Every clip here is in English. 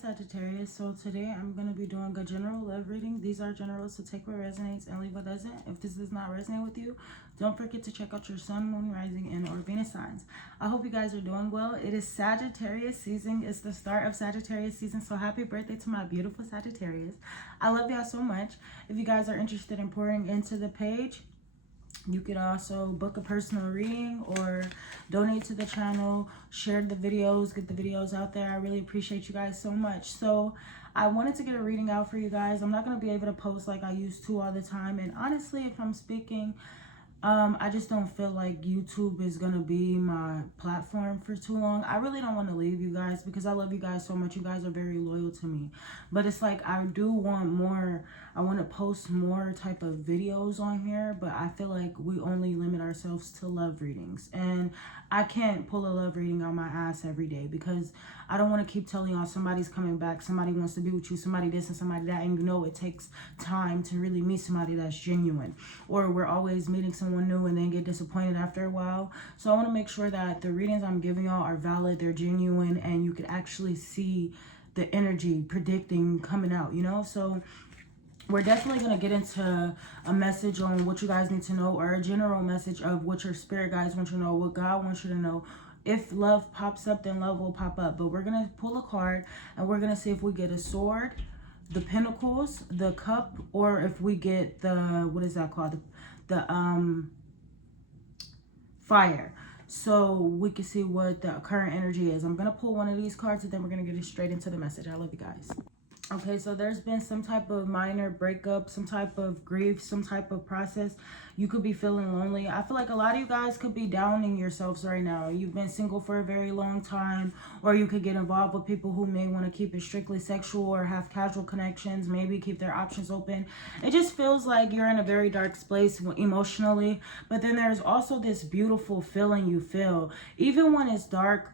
Sagittarius. So today I'm going to be doing a general love reading. These are generals, so take what resonates and leave what doesn't. If this does not resonate with you, don't forget to check out your sun, moon, rising, and or Venus signs. I hope you guys are doing well. It is Sagittarius season. It's the start of Sagittarius season, so happy birthday to my beautiful Sagittarius. I love y'all so much. If you guys are interested in pouring into the page, you could also book a personal reading or donate to the channel, share the videos, get the videos out there. I really appreciate you guys so much. So I wanted to get a reading out for you guys. I'm not going to be able to post like I used to all the time. And honestly, if I'm speaking, I just don't feel like YouTube is going to be my platform for too long. I really don't want to leave you guys because I love you guys so much. You guys are very loyal to me. But it's like I do want more. I want to post more type of videos on here. But I feel like we only limit ourselves to love readings. And I can't pull a love reading out my ass every day because I don't want to keep telling y'all somebody's coming back. Somebody wants to be with you. Somebody this and somebody that. And you know it takes time to really meet somebody that's genuine. Or we're always meeting someone new and then get disappointed after a while. So I want to make sure that the readings I'm giving y'all are valid, they're genuine, and you could actually see the energy predicting coming out, you know? So we're definitely going to get into a message on what you guys need to know, or a general message of what your spirit guides want you to know, what God wants you to know. If love pops up, then love will pop up. But we're going to pull a card and we're going to see if we get a sword, the pentacles, the cup, or if we get the, what is that called? The fire. So we can see what the current energy is. I'm going to pull one of these cards and then we're going to get straight into the message. I love you guys. Okay, so there's been some type of minor breakup, some type of grief, some type of process. You could be feeling lonely. I feel like a lot of you guys could be downing yourselves right now. You've been single for a very long time, or you could get involved with people who may want to keep it strictly sexual or have casual connections, maybe keep their options open. It just feels like you're in a very dark place emotionally, but then there's also this beautiful feeling you feel. Even when it's dark,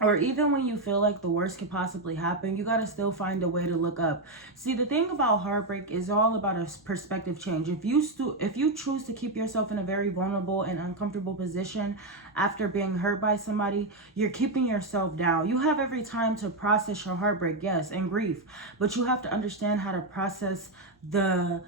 or even when you feel like the worst could possibly happen, you got to still find a way to look up. See, the thing about heartbreak is all about a perspective change. If you choose to keep yourself in a very vulnerable and uncomfortable position after being hurt by somebody, you're keeping yourself down. You have every time to process your heartbreak, yes, and grief, but you have to understand how to process the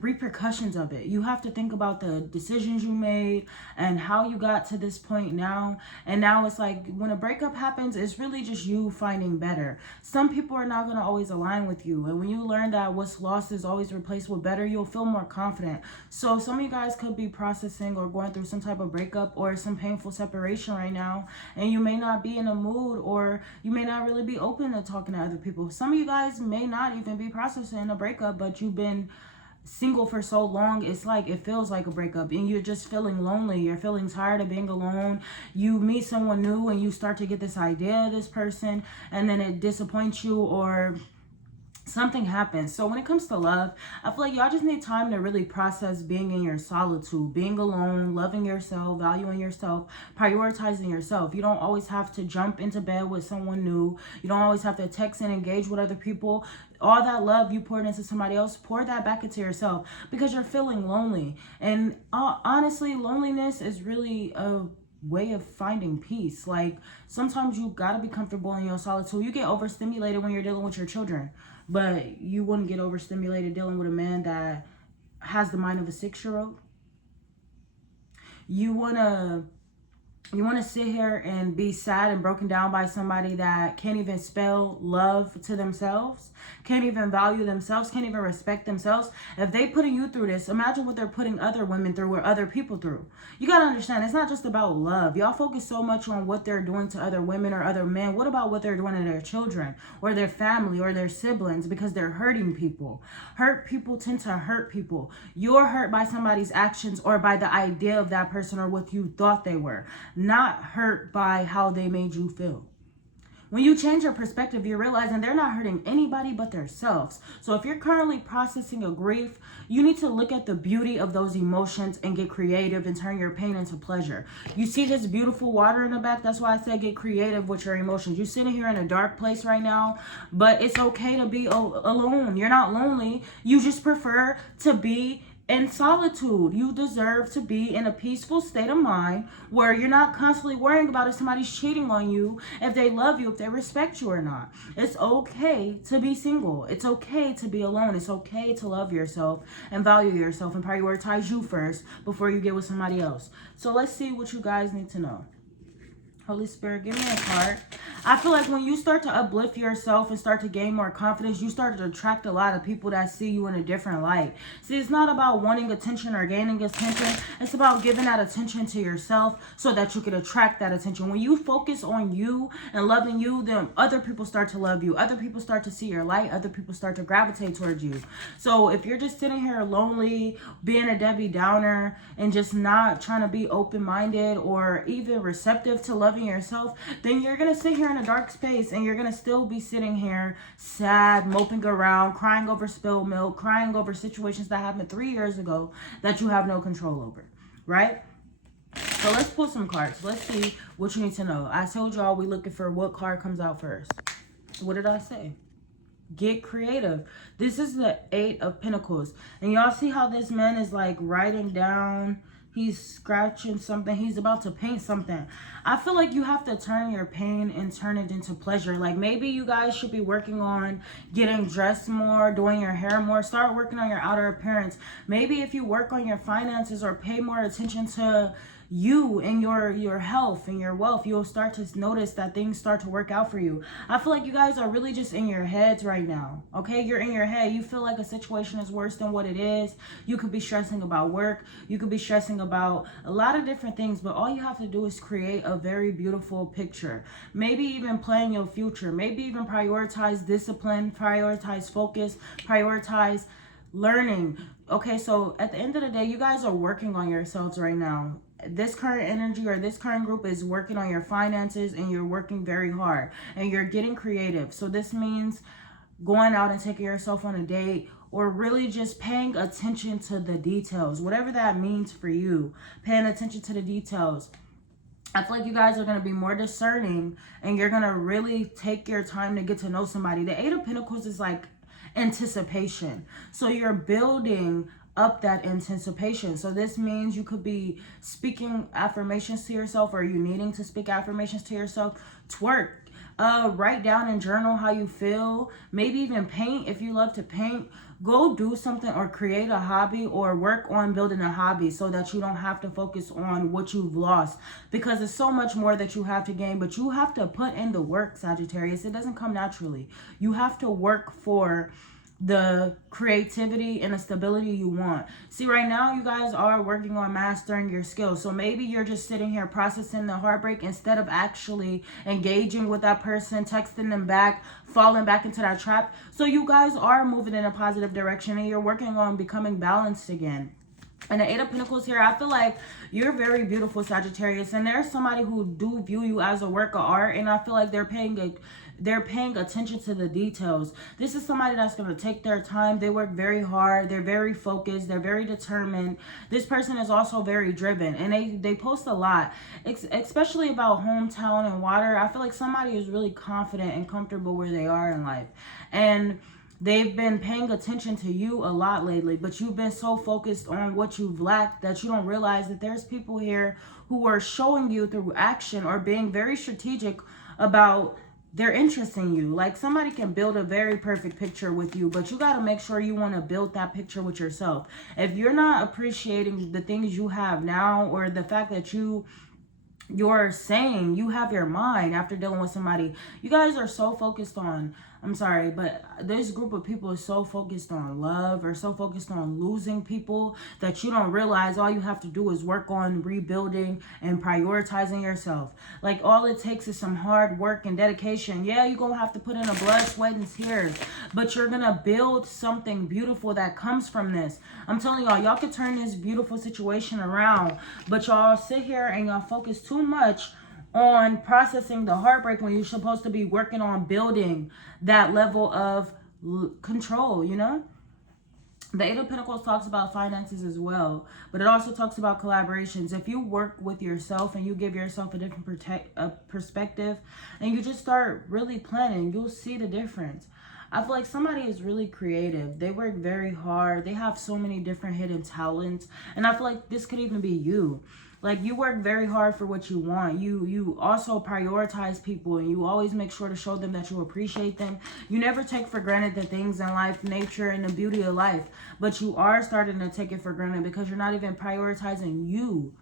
repercussions of it. You have to think about the decisions you made and how you got to this point now. And now it's like when a breakup happens, it's really just you finding better. Some people are not going to always align with you. And when you learn that what's lost is always replaced with better, you'll feel more confident. So some of you guys could be processing or going through some type of breakup or some painful separation right now. And you may not be in a mood, or you may not really be open to talking to other people. Some of you guys may not even be processing a breakup, but you've been single for so long, it's like it feels like a breakup and you're just feeling lonely. You're feeling tired of being alone. You meet someone new and you start to get this idea of this person, and then it disappoints you or something happens. So when it comes to love, I feel like y'all just need time to really process being in your solitude, being alone, loving yourself, valuing yourself, prioritizing yourself. You don't always have to jump into bed with someone new. You don't always have to text and engage with other people. All that love you poured into somebody else, pour that back into yourself because you're feeling lonely. And honestly, loneliness is really a way of finding peace. Like sometimes you gotta be comfortable in your solitude. You get overstimulated when you're dealing with your children, but you wouldn't get overstimulated dealing with a man that has the mind of a 6-year-old. You wanna sit here and be sad and broken down by somebody that can't even spell love to themselves, can't even value themselves, can't even respect themselves. If they putting you through this, imagine what they're putting other women through or other people through. You got to understand, it's not just about love. Y'all focus so much on what they're doing to other women or other men. What about what they're doing to their children or their family or their siblings, because they're hurting people. Hurt people tend to hurt people. You're hurt by somebody's actions or by the idea of that person or what you thought they were, not hurt by how they made you feel. When you change your perspective, you're realizing they're not hurting anybody but themselves. So if you're currently processing a grief, you need to look at the beauty of those emotions and get creative and turn your pain into pleasure. You see this beautiful water in the back? That's why I said get creative with your emotions. You're sitting here in a dark place right now, but it's okay to be alone. You're not lonely. You just prefer to be in solitude. You deserve to be in a peaceful state of mind where you're not constantly worrying about if somebody's cheating on you, if they love you, if they respect you or not. It's okay to be single. It's okay to be alone. It's okay to love yourself and value yourself and prioritize you first before you get with somebody else. So let's see what you guys need to know. Holy Spirit, give me a card. I feel like when you start to uplift yourself and start to gain more confidence, you start to attract a lot of people that see you in a different light. See, it's not about wanting attention or gaining attention. It's about giving that attention to yourself so that you can attract that attention. When you focus on you and loving you, then other people start to love you. Other people start to see your light. Other people start to gravitate towards you. So if you're just sitting here lonely, being a Debbie Downer, and just not trying to be open-minded or even receptive to loving yourself, then you're gonna sit here in a dark space and you're gonna still be sitting here sad, moping around, crying over spilled milk, crying over situations that happened 3 years ago that you have no control over, right? So let's pull some cards. Let's see what you need to know. I told y'all we looking for what card comes out first. What did I say? Get creative. This is the 8 of Pentacles, and y'all see how this man is like writing down. He's scratching something. He's about to paint something. I feel like you have to turn your pain and turn it into pleasure. Like maybe you guys should be working on getting dressed more, doing your hair more. Start working on your outer appearance. Maybe if you work on your finances or pay more attention to you and your health and your wealth, you'll start to notice that things start to work out for you. I feel like you guys are really just in your heads right now. Okay, you're in your head. You feel like a situation is worse than what it is. You could be stressing about work. You could be stressing about a lot of different things, but all you have to do is create a very beautiful picture. Maybe even plan your future. Maybe even prioritize discipline, prioritize focus, prioritize learning. Okay, so at the end of the day, you guys are working on yourselves right now. This current energy or this current group is working on your finances, and you're working very hard and you're getting creative. So this means going out and taking yourself on a date, or really just paying attention to the details, whatever that means for you, paying attention to the details. I feel like you guys are going to be more discerning, and you're going to really take your time to get to know somebody. The 8 of Pentacles is like anticipation. So you're building up that anticipation. So this means you could be speaking affirmations to yourself, or you needing to speak affirmations to yourself. Twerk. Write down and journal how you feel. Maybe even paint if you love to paint. Go do something or create a hobby, or work on building a hobby so that you don't have to focus on what you've lost, because there's so much more that you have to gain. But you have to put in the work, Sagittarius. It doesn't come naturally. You have to work for the creativity and the stability you want. See, right now you guys are working on mastering your skills. So maybe you're just sitting here processing the heartbreak instead of actually engaging with that person, texting them back, falling back into that trap. So you guys are moving in a positive direction, and you're working on becoming balanced again. And the 8 of Pentacles here, I feel like you're very beautiful, Sagittarius, and there's somebody who do view you as a work of art, and I feel like they're paying attention to the details. This is somebody that's going to take their time. They work very hard. They're very focused. They're very determined. This person is also very driven, and they post a lot, especially about hometown and water. I feel like somebody is really confident and comfortable where they are in life, and they've been paying attention to you a lot lately, but you've been so focused on what you've lacked that you don't realize that there's people here who are showing you through action or being very strategic about their interest in you. Like somebody can build a very perfect picture with you, but you got to make sure you want to build that picture with yourself. If you're not appreciating the things you have now, or the fact that you're saying you have your mind after dealing with somebody, you guys are so focused on, I'm sorry, but this group of people is so focused on love, or so focused on losing people, that you don't realize all you have to do is work on rebuilding and prioritizing yourself. Like all it takes is some hard work and dedication. Yeah, you're gonna have to put in a blood, sweat, and tears, but you're gonna build something beautiful that comes from this. I'm telling y'all can turn this beautiful situation around, but y'all sit here and y'all focus too much on processing the heartbreak when you're supposed to be working on building that level of control, you know? The 8 of Pentacles talks about finances as well, but it also talks about collaborations. If you work with yourself and you give yourself a different perspective, and you just start really planning, you'll see the difference. I feel like somebody is really creative. They work very hard. They have so many different hidden talents. And I feel like this could even be you. Like, you work very hard for what you want. You also prioritize people, and you always make sure to show them that you appreciate them. You never take for granted the things in life, nature, and the beauty of life. But you are starting to take it for granted because you're not even prioritizing you.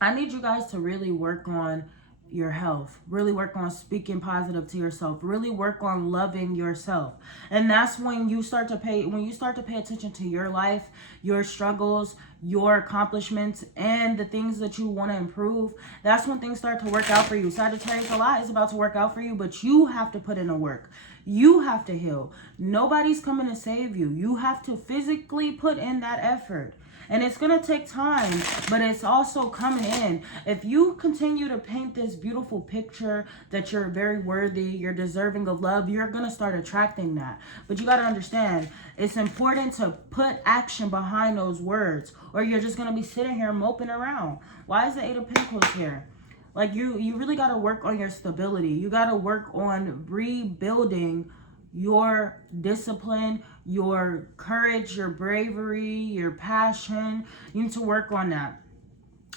I need you guys to really work on your health, really work on speaking positive to yourself, really work on loving yourself. And that's when you start to pay attention to your life, your struggles, your accomplishments, and the things that you want to improve. That's when things start to work out for you. Sagittarius, a lot is about to work out for you, but you have to put in the work. You have to heal. Nobody's coming to save you. You have to physically put in that effort. And it's going to take time, but it's also coming in. If you continue to paint this beautiful picture that you're very worthy, you're deserving of love, you're going to start attracting that. But you got to understand, it's important to put action behind those words, or you're just going to be sitting here moping around. Why is the Eight of Pentacles here? Like, you really got to work on your stability. You got to work on rebuilding your discipline, your courage, your bravery, your passion. You need to work on that.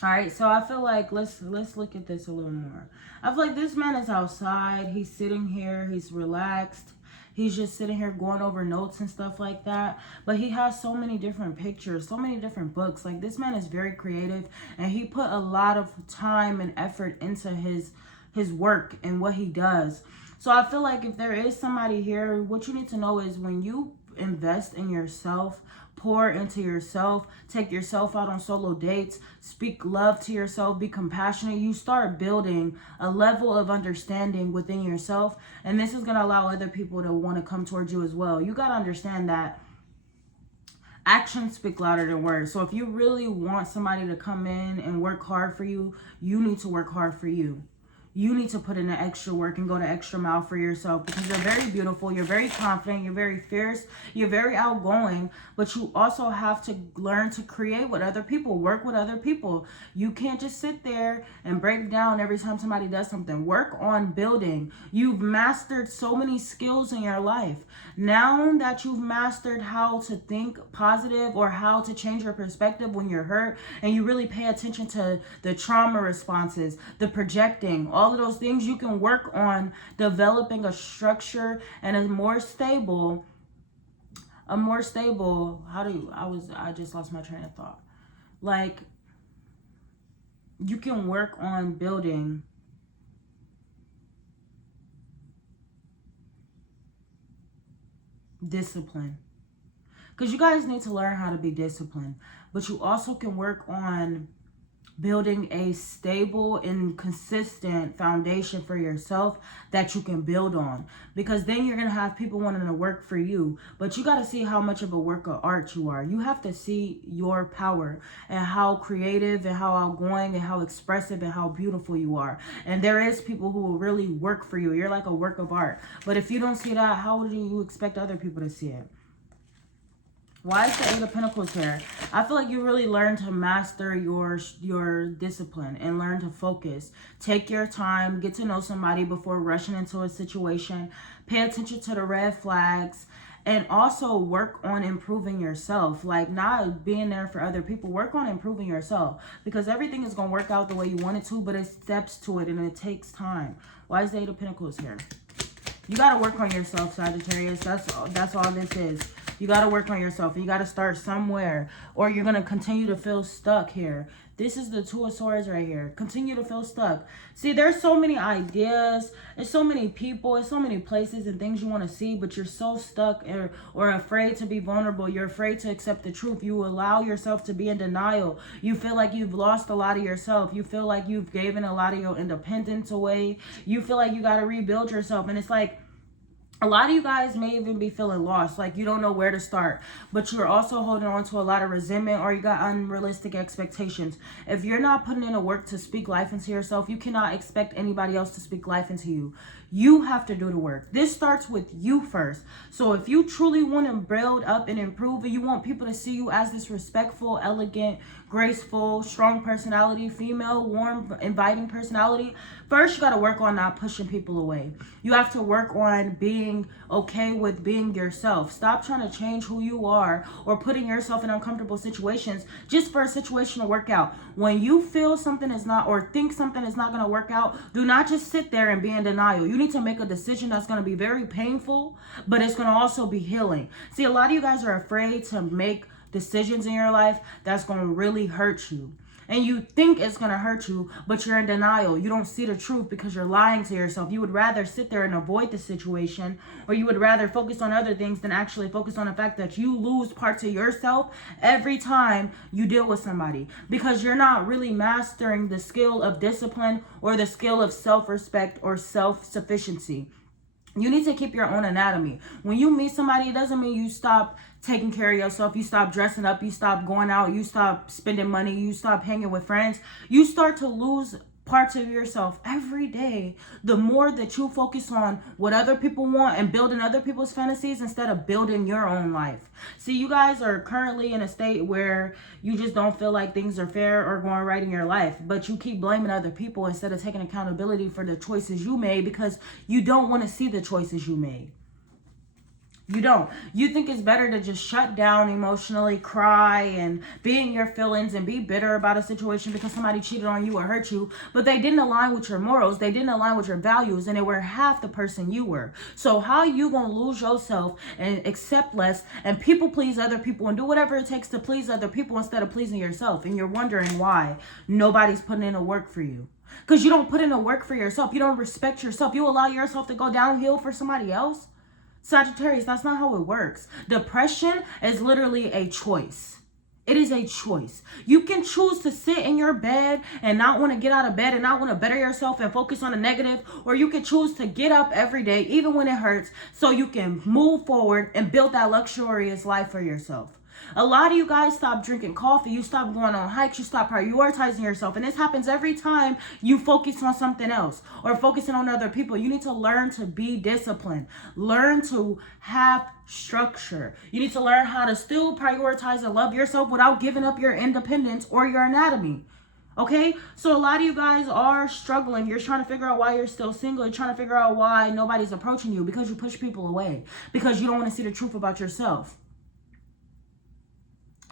All right, so I feel like let's look at this a little more. I feel like this man is outside. He's sitting here. He's relaxed. He's just sitting here going over notes and stuff like that. But he has so many different pictures, so many different books. Like, this man is very creative, and he put a lot of time and effort into his work and what he does. So I feel like if there is somebody here, what you need to know is when you invest in yourself, pour into yourself, take yourself out on solo dates, speak love to yourself, be compassionate, you start building a level of understanding within yourself. And this is going to allow other people to want to come towards you as well. You got to understand that actions speak louder than words. So if you really want somebody to come in and work hard for you, you need to work hard for you. You need to put in the extra work and go the extra mile for yourself, because you're very beautiful, you're very confident, you're very fierce, you're very outgoing, but you also have to learn to create with other people, work with other people. You can't just sit there and break down every time somebody does something. Work on building. You've mastered so many skills in your life. Now that you've mastered how to think positive or how to change your perspective when you're hurt, and you really pay attention to the trauma responses, the projecting, all of those things, you can work on developing a structure and I just lost my train of thought. Like, you can work on building discipline, because you guys need to learn how to be disciplined, but you also can work on building a stable and consistent foundation for yourself that you can build on, because then you're going to have people wanting to work for you. But you got to see how much of a work of art you are. You have to see your power and how creative and how outgoing and how expressive and how beautiful you are. And there is people who will really work for you. You're like a work of art. But if you don't see that, how do you expect other people to see it? Why is the Eight of Pentacles here? I feel like you really learn to master your discipline and learn to focus. Take your time, get to know somebody before rushing into a situation. Pay attention to the red flags, and also work on improving yourself. Like, not being there for other people. Work on improving yourself, because everything is going to work out the way you want it to, but it steps to it and it takes time. Why is the Eight of Pentacles here? You got to work on yourself, Sagittarius. That's all this is. You got to work on yourself. You got to start somewhere, or you're going to continue to feel stuck here. This is the Two of Swords right here. Continue to feel stuck. See, there's so many ideas. There's so many people. There's so many places and things you want to see, but you're so stuck or afraid to be vulnerable. You're afraid to accept the truth. You allow yourself to be in denial. You feel like you've lost a lot of yourself. You feel like you've given a lot of your independence away. You feel like you got to rebuild yourself. And it's like, a lot of you guys may even be feeling lost, like you don't know where to start, but you're also holding on to a lot of resentment, or you got unrealistic expectations. If you're not putting in the work to speak life into yourself, you cannot expect anybody else to speak life into you. You have to do the work. This starts with you first. So if you truly want to build up and improve, and you want people to see you as this respectful, elegant, graceful, strong personality, female, warm, inviting personality, first you got to work on not pushing people away. You have to work on being okay with being yourself. Stop trying to change who you are or putting yourself in uncomfortable situations just for a situation to work out. When you feel something is not, or think something is not going to work out, do not just sit there and be in denial. You need to make a decision that's going to be very painful, but it's going to also be healing. See, a lot of you guys are afraid to make decisions in your life that's going to really hurt you. And you think it's going to hurt you, but you're in denial. You don't see the truth because you're lying to yourself. You would rather sit there and avoid the situation, or you would rather focus on other things than actually focus on the fact that you lose parts of yourself every time you deal with somebody, because you're not really mastering the skill of discipline or the skill of self-respect or self-sufficiency. You need to keep your own anatomy. When you meet somebody, it doesn't mean you stop taking care of yourself. You stop dressing up. You stop going out. You stop spending money. You stop hanging with friends. You start to lose parts of yourself every day. The more that you focus on what other people want and building other people's fantasies instead of building your own life. See, you guys are currently in a state where you just don't feel like things are fair or going right in your life, but you keep blaming other people instead of taking accountability for the choices you made, because you don't want to see the choices you made. You don't. You think it's better to just shut down emotionally, cry, and be in your feelings and be bitter about a situation because somebody cheated on you or hurt you, but they didn't align with your morals, they didn't align with your values, and they were half the person you were. So how you gonna lose yourself and accept less and people please other people and do whatever it takes to please other people instead of pleasing yourself? And you're wondering why nobody's putting in the work for you. Because you don't put in the work for yourself. You don't respect yourself. You allow yourself to go downhill for somebody else. Sagittarius, that's not how it works. Depression is literally a choice. It is a choice. You can choose to sit in your bed and not want to get out of bed and not want to better yourself and focus on the negative, or you can choose to get up every day, even when it hurts, so you can move forward and build that luxurious life for yourself. A lot of you guys stop drinking coffee, you stop going on hikes, you stop prioritizing yourself. And this happens every time you focus on something else or focusing on other people. You need to learn to be disciplined. Learn to have structure. You need to learn how to still prioritize and love yourself without giving up your independence or your anatomy. Okay, so a lot of you guys are struggling. You're trying to figure out why you're still single. You're trying to figure out why nobody's approaching you, because you push people away, because you don't want to see the truth about yourself.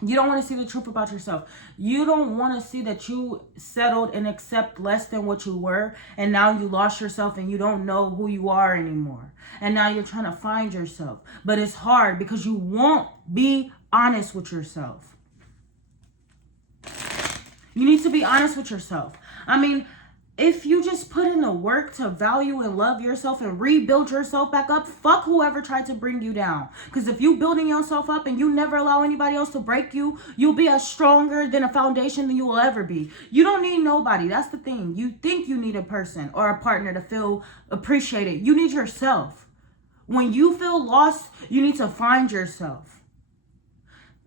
You don't want to see the truth about yourself. You don't want to see that you settled and accept less than what you were, and now you lost yourself and you don't know who you are anymore. And now you're trying to find yourself. But it's hard because you won't be honest with yourself. You need to be honest with yourself. I mean, if you just put in the work to value and love yourself and rebuild yourself back up, fuck whoever tried to bring you down. Because if you building yourself up and you never allow anybody else to break you, you'll be as stronger than a foundation than you will ever be. You don't need nobody. That's the thing. You think you need a person or a partner to feel appreciated. You need yourself. When you feel lost, you need to find yourself.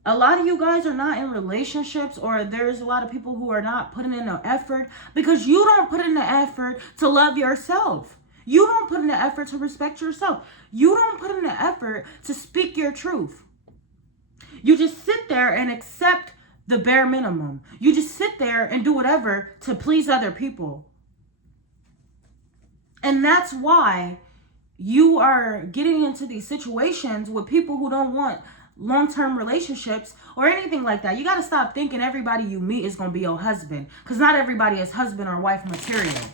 A lot of you guys are not in relationships, or there's a lot of people who are not putting in the effort because you don't put in the effort to love yourself. You don't put in the effort to respect yourself. You don't put in the effort to speak your truth. You just sit there and accept the bare minimum. You just sit there and do whatever to please other people. And that's why you are getting into these situations with people who don't want long-term relationships or anything like that. You got to stop thinking everybody you meet is going to be your husband, because not everybody is husband or wife material.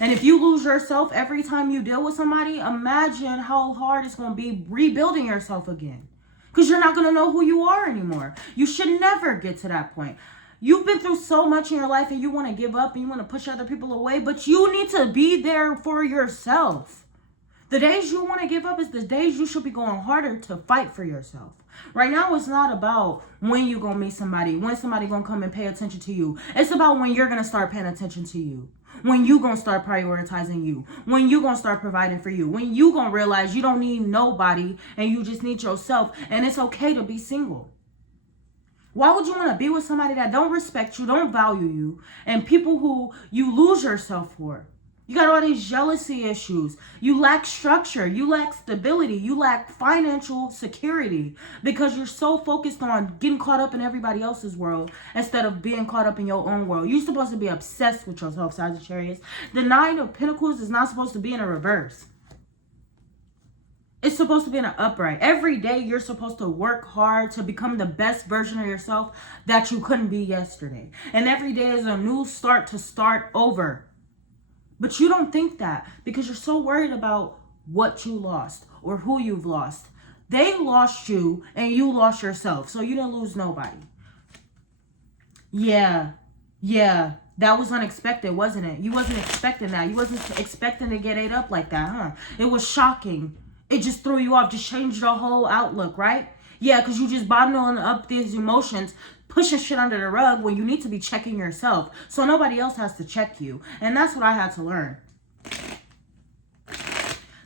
And if you lose yourself every time you deal with somebody, imagine how hard it's going to be rebuilding yourself again, because you're not going to know who you are anymore. You should never get to that point. You've been through so much in your life and you want to give up and you want to push other people away, but you need to be there for yourself. The days you want to give up is the days you should be going harder to fight for yourself. Right now, it's not about when you're going to meet somebody, when somebody going to come and pay attention to you. It's about when you're going to start paying attention to you. When you going to start prioritizing you. When you going to start providing for you. When you going to realize you don't need nobody and you just need yourself. And it's okay to be single. Why would you want to be with somebody that don't respect you, don't value you, and people who you lose yourself for? You got all these jealousy issues. You lack structure. You lack stability. You lack financial security because you're so focused on getting caught up in everybody else's world instead of being caught up in your own world. You're supposed to be obsessed with yourself, Sagittarius. The Nine of Pentacles is not supposed to be in a reverse. It's supposed to be in an upright. Every day you're supposed to work hard to become the best version of yourself that you couldn't be yesterday. And every day is a new start to start over. But you don't think that because you're so worried about what you lost or who you've lost. They lost you and you lost yourself. So you didn't lose nobody. Yeah. That was unexpected, wasn't it? You wasn't expecting that. You wasn't expecting to get ate up like that, huh? It was shocking. It just threw you off, just changed your whole outlook, right? Yeah, because you just bottling up these emotions, pushing shit under the rug when you need to be checking yourself. So nobody else has to check you. And that's what I had to learn.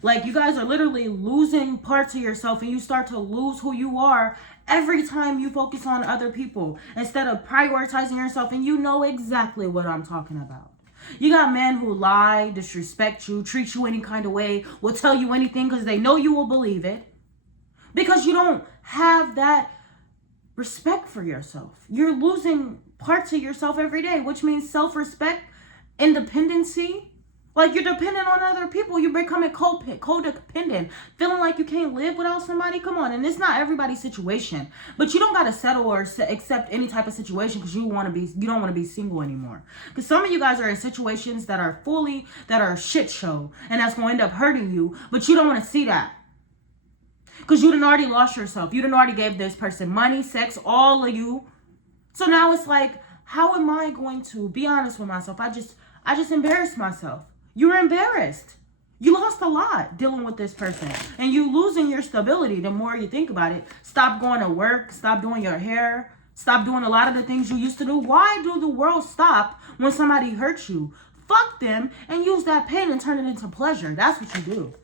Like, you guys are literally losing parts of yourself and you start to lose who you are every time you focus on other people instead of prioritizing yourself. And you know exactly what I'm talking about. You got men who lie, disrespect you, treat you any kind of way, will tell you anything because they know you will believe it. Because you don't have that respect for yourself. You're losing parts of yourself every day, which means self-respect, independency. Like, you're dependent on other people. You're becoming codependent, feeling like you can't live without somebody. Come on. And it's not everybody's situation, but you don't got to settle or accept any type of situation because you don't want to be single anymore. Because some of you guys are in situations that are a shit show, and that's going to end up hurting you, but you don't want to see that. Because you done already lost yourself. You done already gave this person money, sex, all of you. So now it's like, how am I going to be honest with myself? I just embarrassed myself. You're embarrassed. You lost a lot dealing with this person. And you losing your stability the more you think about it. Stop going to work. Stop doing your hair. Stop doing a lot of the things you used to do. Why do the world stop when somebody hurts you? Fuck them and use that pain and turn it into pleasure. That's what you do.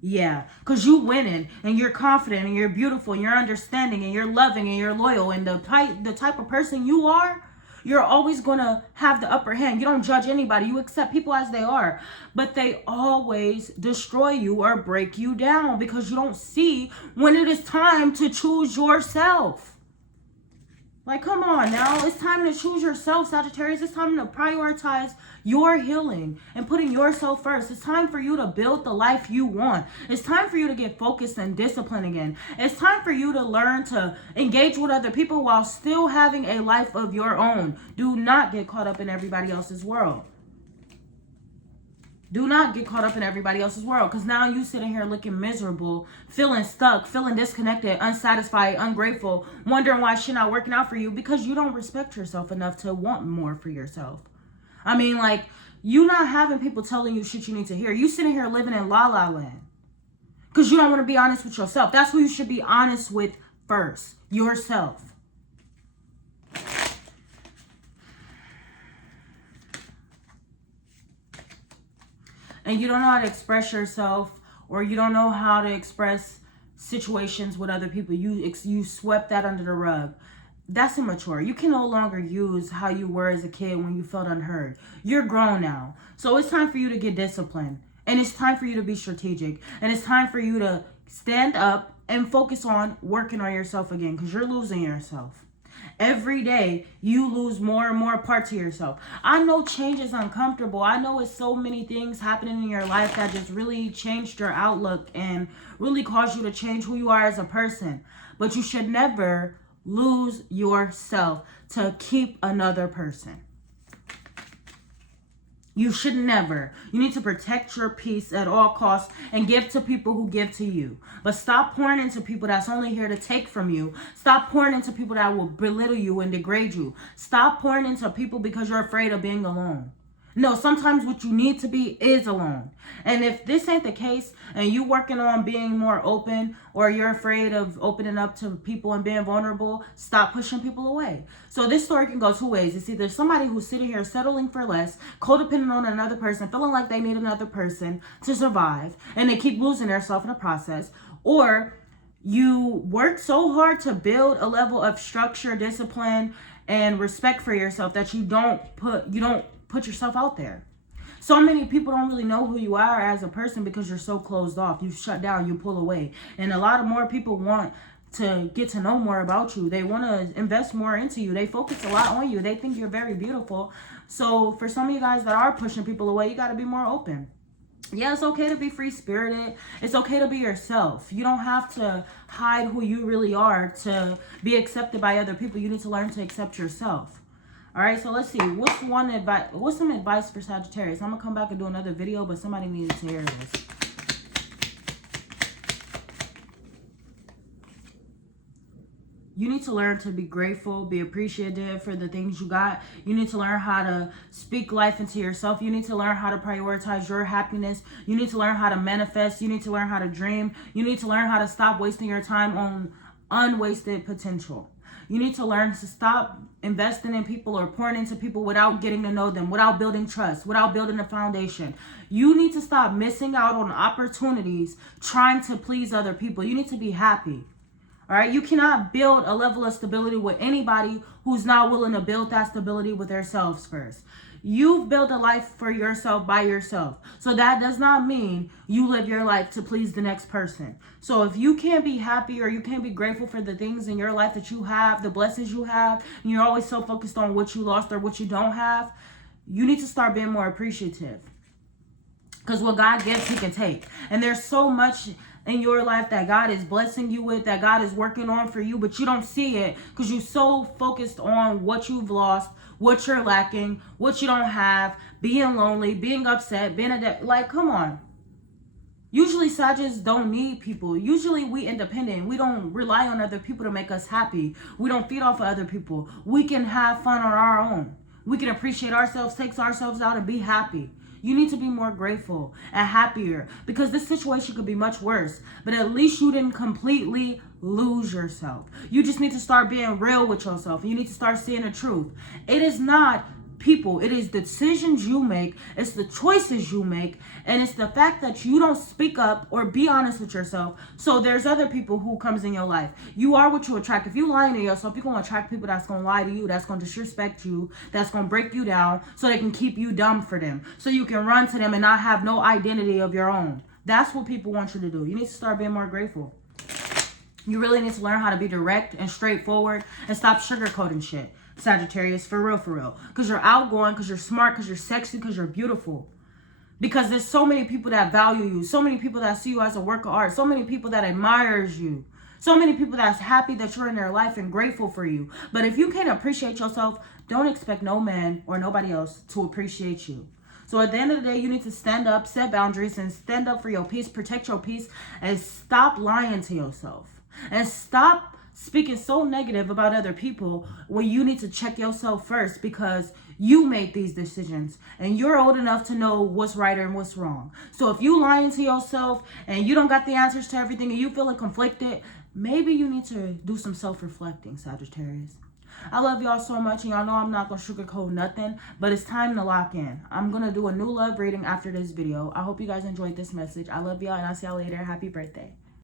Yeah. Because you winning and you're confident and you're beautiful and you're understanding and you're loving and you're loyal. And the type of person you are, you're always going to have the upper hand. You don't judge anybody. You accept people as they are. But they always destroy you or break you down because you don't see when it is time to choose yourself. Like, come on now. It's time to choose yourself, Sagittarius. It's time to prioritize your healing and putting yourself first. It's time for you to build the life you want. It's time for you to get focused and disciplined again. It's time for you to learn to engage with other people while still having a life of your own. Do not get caught up in everybody else's world. Do not get caught up in everybody else's world because now you sitting here looking miserable, feeling stuck, feeling disconnected, unsatisfied, ungrateful, wondering why shit not working out for you because you don't respect yourself enough to want more for yourself. I mean, like, you not having people telling you shit you need to hear. You sitting here living in la la land because you don't want to be honest with yourself. That's who you should be honest with first, yourself. And you don't know how to express yourself, or you don't know how to express situations with other people. You swept that under the rug. That's immature. You can no longer use how you were as a kid when you felt unheard. You're grown now. So it's time for you to get disciplined. And it's time for you to be strategic. And it's time for you to stand up and focus on working on yourself again because you're losing yourself. Every day, you lose more and more parts of yourself. I know change is uncomfortable. I know it's so many things happening in your life that just really changed your outlook and really caused you to change who you are as a person. But you should never lose yourself to keep another person. You should never. You need to protect your peace at all costs and give to people who give to you. But stop pouring into people that's only here to take from you. Stop pouring into people that will belittle you and degrade you. Stop pouring into people because you're afraid of being alone. No, sometimes what you need to be is alone. And if this ain't the case and you working on being more open or you're afraid of opening up to people and being vulnerable, stop pushing people away. So this story can go two ways. It's either somebody who's sitting here settling for less, codependent on another person, feeling like they need another person to survive, and they keep losing themselves in the process, or you work so hard to build a level of structure, discipline, and respect for yourself that you don't put yourself out there. So many people don't really know who you are as a person because you're so closed off. You shut down, you pull away. And a lot of more people want to get to know more about you. They want to invest more into you. They focus a lot on you. They think you're very beautiful. So for some of you guys that are pushing people away, you got to be more open. Yeah, it's okay to be free-spirited. It's okay to be yourself. You don't have to hide who you really are to be accepted by other people. You need to learn to accept yourself. All right, so let's see. What's some advice for Sagittarius? I'm going to come back and do another video, but somebody needed to hear this. You need to learn to be grateful, be appreciative for the things you got. You need to learn how to speak life into yourself. You need to learn how to prioritize your happiness. You need to learn how to manifest. You need to learn how to dream. You need to learn how to stop wasting your time on unwasted potential. You need to learn to stop investing in people or pouring into people without getting to know them, without building trust, without building a foundation. You need to stop missing out on opportunities trying to please other people. You need to be happy. All right, you cannot build a level of stability with anybody who's not willing to build that stability with themselves first. You've built a life for yourself by yourself. So that does not mean you live your life to please the next person. So if you can't be happy or you can't be grateful for the things in your life that you have, the blessings you have, and you're always so focused on what you lost or what you don't have, you need to start being more appreciative. Because what God gives, he can take. And there's so much in your life that God is blessing you with, that God is working on for you, but you don't see it because you're so focused on what you've lost, what you're lacking, what you don't have, being lonely, being upset, like, come on. Usually Sagittarius don't need people. Usually we independent. We don't rely on other people to make us happy. We don't feed off of other people. We can have fun on our own. We can appreciate ourselves, take ourselves out and be happy. You need to be more grateful and happier because this situation could be much worse. But at least you didn't completely lose yourself. You just need to start being real with yourself. You need to start seeing the truth. It is not people. It is the decisions you make. It's the choices you make. And it's the fact that you don't speak up or be honest with yourself. So there's other people who comes in your life. You are what you attract. If you lying to yourself, you're going to attract people that's going to lie to you, that's going to disrespect you, that's going to break you down so they can keep you dumb for them. So you can run to them and not have no identity of your own. That's what people want you to do. You need to start being more grateful. You really need to learn how to be direct and straightforward and stop sugarcoating shit. Sagittarius, for real. Because you're outgoing, because you're smart, because you're sexy, because you're beautiful. Because there's so many people that value you. So many people that see you as a work of art. So many people that admires you. So many people that's happy that you're in their life and grateful for you. But if you can't appreciate yourself, don't expect no man or nobody else to appreciate you. So at the end of the day, you need to stand up, set boundaries, and stand up for your peace, protect your peace, and stop lying to yourself. And stop speaking so negative about other people when you need to check yourself first because you made these decisions and you're old enough to know what's right and what's wrong. So if you lying to yourself and you don't got the answers to everything and you feeling conflicted, maybe you need to do some self-reflecting, Sagittarius. I love y'all so much, and y'all know I'm not going to sugarcoat nothing, but it's time to lock in. I'm going to do a new love reading after this video. I hope you guys enjoyed this message. I love y'all, and I'll see y'all later. Happy birthday.